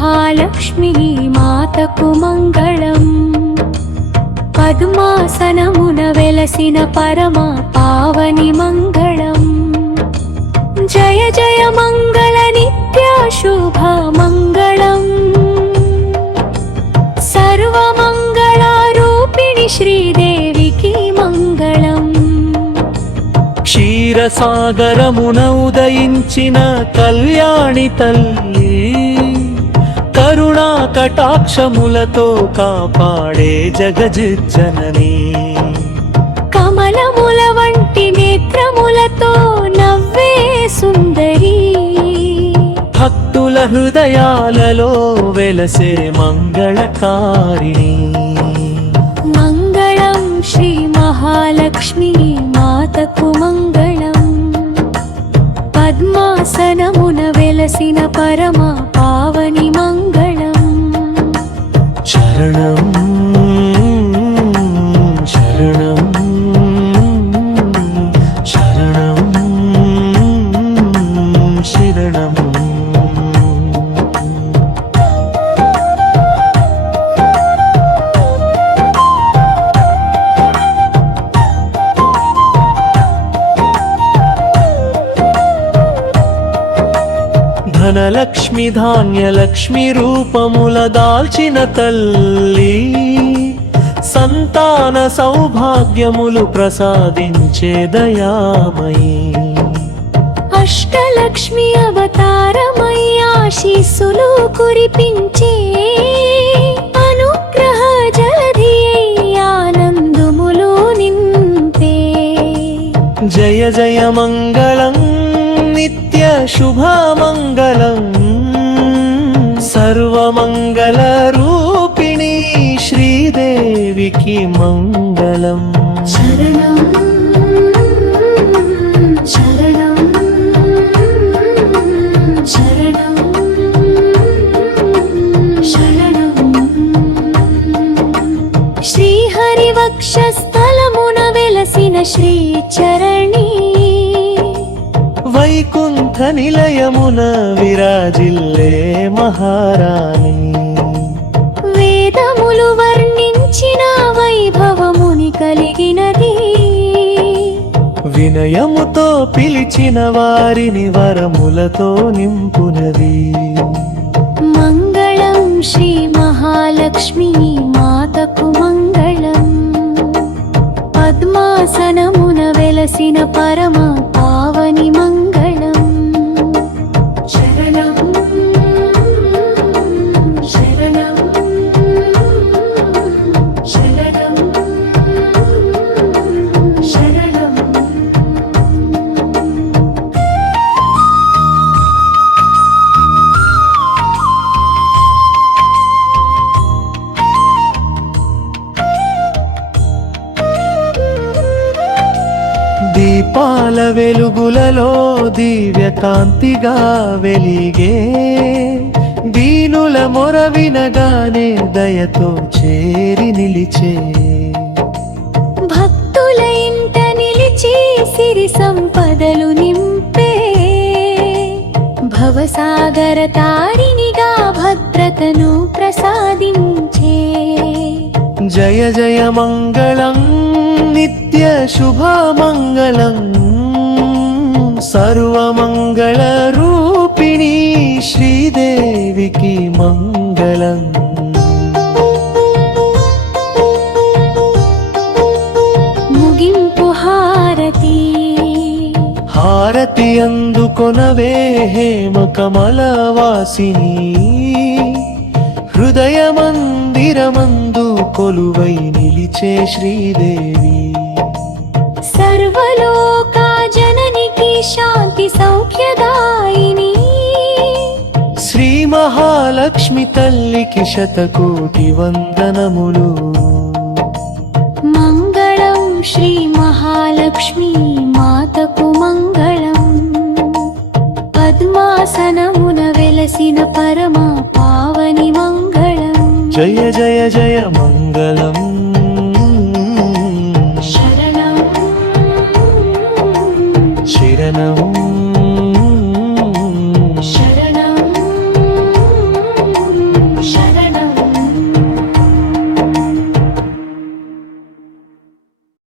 మహాలక్ష్మి మాతకు మంగళం. పద్మాసనమున వెలసిన పరమ పావని మంగళం. జయ జయ మంగళ నిత్య శుభ మంగళం. సర్వమంగళారూపిణి శ్రీదేవికి మంగళం. క్షీరసాగరమున ఉదయించిన కళ్యాణి తల్లి, కరుణా కటాక్షములతో కాపాడే జగజ్జనని. కమలముల వంటి నేత్రములతో నవ్వే సుందరి, భక్తుల హృదయాలలో వెలసే మంగళకారిణి. మంగళం శ్రీ మహాలక్ష్మి మాతకు మంగళం. పద్మాసనమున వెలసిన పరమ పావని మంగళం. శరణం శరణం శరణం శరణం. ధనలక్ష్మి ధాన్యలక్ష్మి రూపముల దాల్చిన తల్లి, సంతాన సౌభాగ్యములు ప్రసాదించే దయామయి. అష్టలక్ష్మి అవతారమై ఆశీస్సులు కురిపించే, అనుగ్రహ జలధి ఆనందములు నింపే. జయ జయ మంగళం నిత్య శుభమంగళం. సర్వమంగళ రూపిణి శ్రీదేవికి మంగళం. శరణం శరణం శరణం శరణం. శ్రీహరి వక్షస్థలమున వెలసిన శ్రీచరణి, వైకుంఠ నిలయమున విరాజిల్లే మహారాణి. వేదములు వర్ణించిన వైభవముని కలిగినది, వినయముతో పిలిచిన వారిని వరములతో నింపునది. మంగళం శ్రీ మహాలక్ష్మి మాతకు మంగళం. పద్మాసనమున వెలసిన పరమ పావని మంగళం. శరణం శరణం శరణం శరణం. దీపాల వెలుగులలో దివ్యకాంతిగా వెలిగే, దీనుల మొర వినగానే దయతో చేరి నిలిచే. భక్తుల ఇంట నిలిచి సిరి సంపదలు నింపే, భవసాగర తారిణిగా భద్రతను ప్రసాదించే. జయ జయ మంగళం నిత్య శుభమంగళం. సర్వమంగళ రూపిణి శ్రీదేవికి మంగళం. ముగింపు హారతి, హారతి అందుకొనవే హేమ కమలవాసిని. హృదయ మందిరమందు కొలువై నిలిచే శ్రీదేవి. సర్వలోకా జననికి శాంతి సౌఖ్యదాయిని. శ్రీ మహాలక్ష్మి తల్లికి శతకోటి వందనములు. మంగళం శ్రీ మహాలక్ష్మి మాతకు మంగళం. పద్మాసనమున వెలసిన పరమ పావని మంగళం. జయ జయ జయ మంగళం. శరణం శరణం